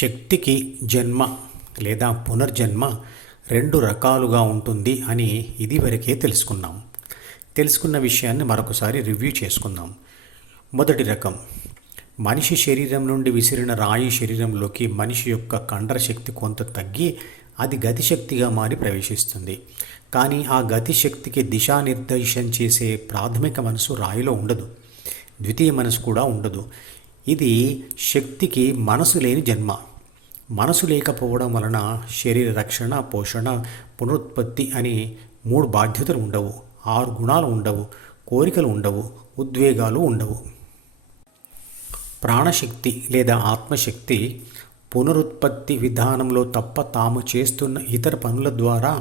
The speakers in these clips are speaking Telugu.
శక్తికి జన్మ లేదా పునర్జన్మ రెండు రకాలుగా ఉంటుంది అని ఇదివరకే తెలుసుకున్న విషయాన్ని మరొకసారి రివ్యూ చేసుకుందాం. మొదటి రకం, మనిషి శరీరం నుండి విసిరిన రాయి శరీరంలోకి మనిషి యొక్క కండర శక్తి కొంత తగ్గి అది గతిశక్తిగా మారి ప్రవేశిస్తుంది. కానీ ఆ గతిశక్తికి దిశానిర్దేశం చేసే ప్రాథమిక మనసు రాయిలో ఉండదు, ద్వితీయ మనసు కూడా ఉండదు. ఇది శక్తికి మనసు లేని జన్మ. మనసు లేకపోవడం వలన శరీర రక్షణ, పోషణ, పునరుత్పత్తి అని 3 బాధ్యతలు ఉండవు, 6 గుణాలు ఉండవు, కోరికలు ఉండవు, ఉద్వేగాలు ఉండవు. ప్రాణశక్తి లేదా ఆత్మశక్తి పునరుత్పత్తి విధానంలో తప్ప తాము చేస్తున్న ఇతర పనుల ద్వారా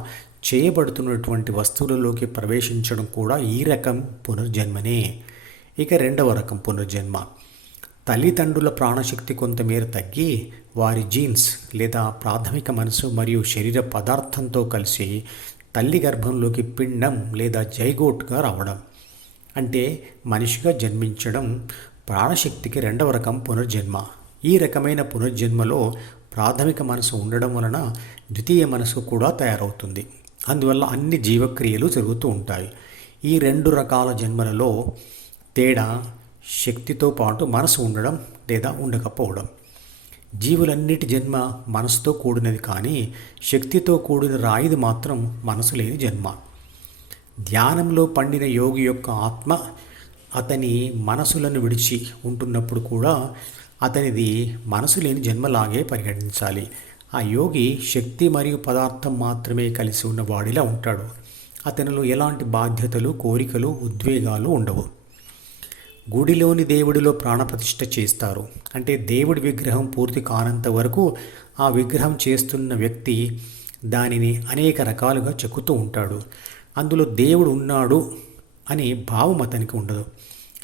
చేయబడుతున్నటువంటి వస్తువులలోకి ప్రవేశించడం కూడా ఈ రకం పునర్జన్మనే. ఇక రెండవ రకం పునర్జన్మ, తల్లిదండ్రుల ప్రాణశక్తి కొంతమేర తగ్గి వారి జీన్స్ లేదా ప్రాథమిక మనసు మరియు శరీర పదార్థంతో కలిసి తల్లి గర్భంలోకి పిండం లేదా జైగోట్గా రావడం, అంటే మనిషిగా జన్మించడం ప్రాణశక్తికి రెండవ రకం పునర్జన్మ. ఈ రకమైన పునర్జన్మలో ప్రాథమిక మనసు ఉండడం వలన ద్వితీయ మనసు కూడా తయారవుతుంది. అందువల్ల అన్ని జీవక్రియలు జరుగుతూ ఉంటాయి. ఈ 2 రకాల జన్మలలో తేడా శక్తితో పాటు మనసు ఉండడం లేదా ఉండకపోవడం. జీవులన్నిటి జన్మ మనసుతో కూడినది, కానీ శక్తితో కూడిన రాయిది మాత్రం మనసు లేని జన్మ. ధ్యానంలో పండిన యోగి యొక్క ఆత్మ అతని మనసులను విడిచి ఉంటున్నప్పుడు కూడా అతనిది మనసు లేని జన్మలాగే పరిగణించాలి. ఆ యోగి శక్తి మరియు పదార్థం మాత్రమే కలిసి ఉన్న వాడిలా ఉంటాడు. అతనిలో ఎలాంటి బాధ్యతలు, కోరికలు, ఉద్వేగాలు ఉండవు. గుడిలోని దేవుడిలో ప్రాణప్రతిష్ఠ చేస్తారు. అంటే దేవుడి విగ్రహం పూర్తి కానంత వరకు ఆ విగ్రహం చేస్తున్న వ్యక్తి దానిని అనేక రకాలుగా చెక్కుతూ ఉంటాడు. అందులో దేవుడు ఉన్నాడు అనే భావం అతనికి ఉండదు.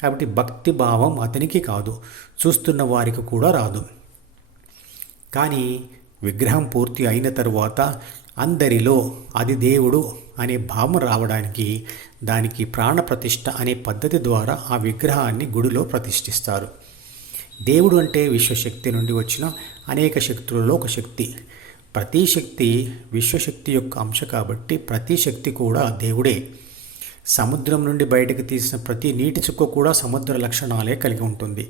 కాబట్టి భక్తి భావం అతనికి కాదు, చూస్తున్న వారికి కూడా రాదు. కానీ విగ్రహం పూర్తి అయిన తరువాత అందరిలో అది దేవుడు అనే భావం రావడానికి దానికి ప్రాణప్రతిష్ఠ అనే పద్ధతి ద్వారా ఆ విగ్రహాన్ని గుడిలో ప్రతిష్ఠిస్తారు. దేవుడు అంటే విశ్వశక్తి నుండి వచ్చిన అనేక శక్తులలో ఒక శక్తి. ప్రతి శక్తి విశ్వశక్తి యొక్క అంశ కాబట్టి ప్రతి శక్తి కూడా దేవుడే. సముద్రం నుండి బయటకు తీసిన ప్రతి నీటి చుక్క కూడా సముద్ర లక్షణాలే కలిగి ఉంటుంది.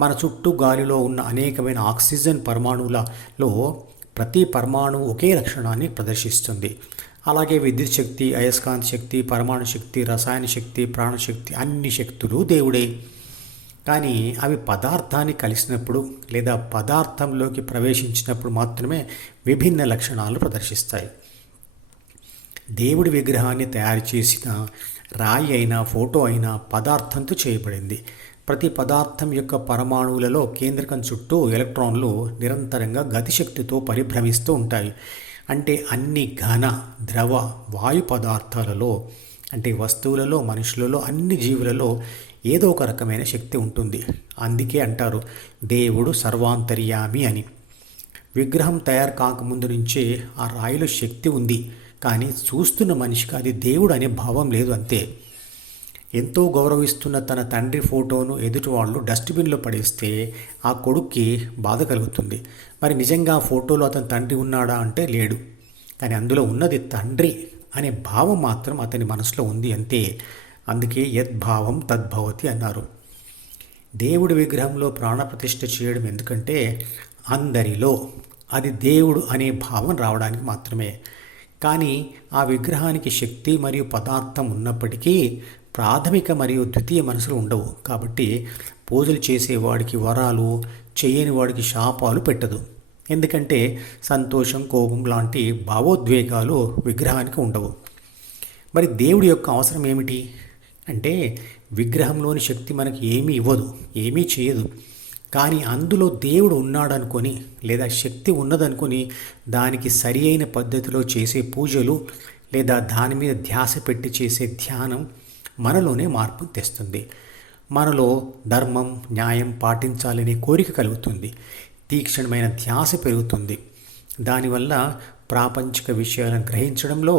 మన చుట్టూ గాలిలో ఉన్న అనేకమైన ఆక్సిజన్ పరమాణువులలో ప్రతి పరమాణువు ఒకే లక్షణాన్ని ప్రదర్శిస్తుంది. అలాగే విద్యుత్ శక్తి, అయస్కాంత శక్తి, పరమాణు శక్తి, రసాయన శక్తి, ప్రాణశక్తి, అన్ని శక్తులు దేవుడే. కానీ అవి పదార్థాన్ని కలిసినప్పుడు లేదా పదార్థంలోకి ప్రవేశించినప్పుడు మాత్రమే విభిన్న లక్షణాలు ప్రదర్శిస్తాయి. దేవుడి విగ్రహాన్ని తయారు చేసిన రాయి అయినా, ఫోటో అయినా పదార్థంతో చేయబడింది. ప్రతి పదార్థం యొక్క పరమాణువులలో కేంద్రకం చుట్టూ ఎలక్ట్రాన్లు నిరంతరంగా గతిశక్తితో పరిభ్రమిస్తూ ఉంటాయి. అంటే అన్ని ఘన, ద్రవ, వాయు పదార్థాలలో, అంటే వస్తువులలో, మనుషులలో, అన్ని జీవులలో ఏదో ఒక రకమైన శక్తి ఉంటుంది. అందుకే అంటారు దేవుడు సర్వాంతర్యామి అని. విగ్రహం తయారు కాకముందు నుంచే ఆ రాయిలో శక్తి ఉంది, కానీ చూస్తున్న మనిషికి అది దేవుడు అనే భావం లేదు, అంతే. ఎంతో గౌరవిస్తున్న తన తండ్రి ఫోటోను ఎదుటి వాళ్ళు డస్ట్బిన్లో పడేస్తే ఆ కొడుక్కి బాధ కలుగుతుంది. మరి నిజంగా ఆ ఫోటోలో అతని తండ్రి ఉన్నాడా అంటే లేడు, కానీ అందులో ఉన్నది తండ్రి అనే భావం మాత్రం అతని మనసులో ఉంది, అంతే. అందుకే యద్భావం తద్భవతి అన్నారు. దేవుడి విగ్రహంలో ప్రాణప్రతిష్ఠ చేయడం ఎందుకంటే అందరిలో అది దేవుడు అనే భావం రావడానికి మాత్రమే. కానీ ఆ విగ్రహానికి శక్తి మరియు పదార్థం ఉన్నప్పటికీ ప్రాథమిక మరియు ద్వితీయ మనసులు ఉండవు. కాబట్టి పూజలు చేసేవాడికి వరాలు, చేయని వాడికి శాపాలు పెట్టదు. ఎందుకంటే సంతోషం, కోపం లాంటి భావోద్వేగాలు విగ్రహానికి ఉండవు. మరి దేవుడి యొక్క అవసరం ఏమిటి అంటే విగ్రహంలోని శక్తి మనకి ఏమీ ఇవ్వదు, ఏమీ చేయదు. కానీ అందులో దేవుడు ఉన్నాడనుకొని లేదా శక్తి ఉన్నదనుకొని దానికి సరి అయిన పద్ధతిలో చేసే పూజలు లేదా దాని మీద ధ్యాస పెట్టి చేసే ధ్యానం మనలోనే మార్పు తెస్తుంది. మనలో ధర్మం, న్యాయం పాటించాలనే కోరిక కలుగుతుంది. తీక్షణమైన ధ్యాస పెరుగుతుంది. దానివల్ల ప్రాపంచిక విషయాలను గ్రహించడంలో,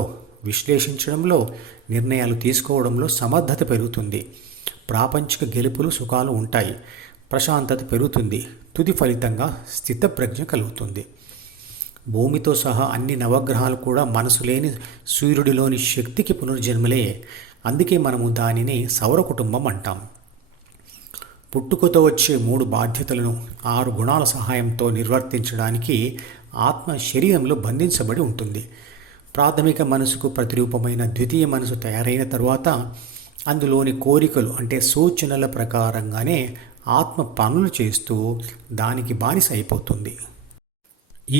విశ్లేషించడంలో, నిర్ణయాలు తీసుకోవడంలో సమర్థత పెరుగుతుంది. ప్రాపంచిక గెలుపులు, సుఖాలు ఉంటాయి. ప్రశాంతత పెరుగుతుంది. తుది ఫలితంగా స్థితప్రజ్ఞ కలుగుతుంది. భూమితో సహా అన్ని నవగ్రహాలు కూడా మనసు లేని సూర్యుడిలోని శక్తికి పునర్జన్మలే. అందుకే మనము దానిని సౌర కుటుంబం అంటాం. పుట్టుకతో వచ్చే 3 బాధ్యతలను 6 గుణాల సహాయంతో నిర్వర్తించడానికి ఆత్మ శరీరంలో బంధించబడి ఉంటుంది. ప్రాథమిక మనసుకు ప్రతిరూపమైన ద్వితీయ మనసు తయారైన తరువాత అందులోని కోరికలు అంటే సూచనల ప్రకారంగానే ఆత్మ పనులు చేస్తూ దానికి బానిస అయిపోతుంది.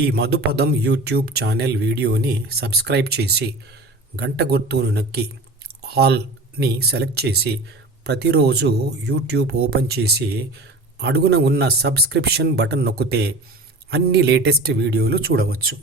ఈ మధుపదం యూట్యూబ్ ఛానల్ వీడియోని సబ్స్క్రైబ్ చేసి గంట గుర్తును నొక్కి ఆల్ని సెలెక్ట్ చేసి ప్రతిరోజు యూట్యూబ్ ఓపెన్ చేసి అడుగున ఉన్న సబ్స్క్రిప్షన్ బటన్ నొక్కితే అన్ని లేటెస్ట్ వీడియోలు చూడవచ్చు.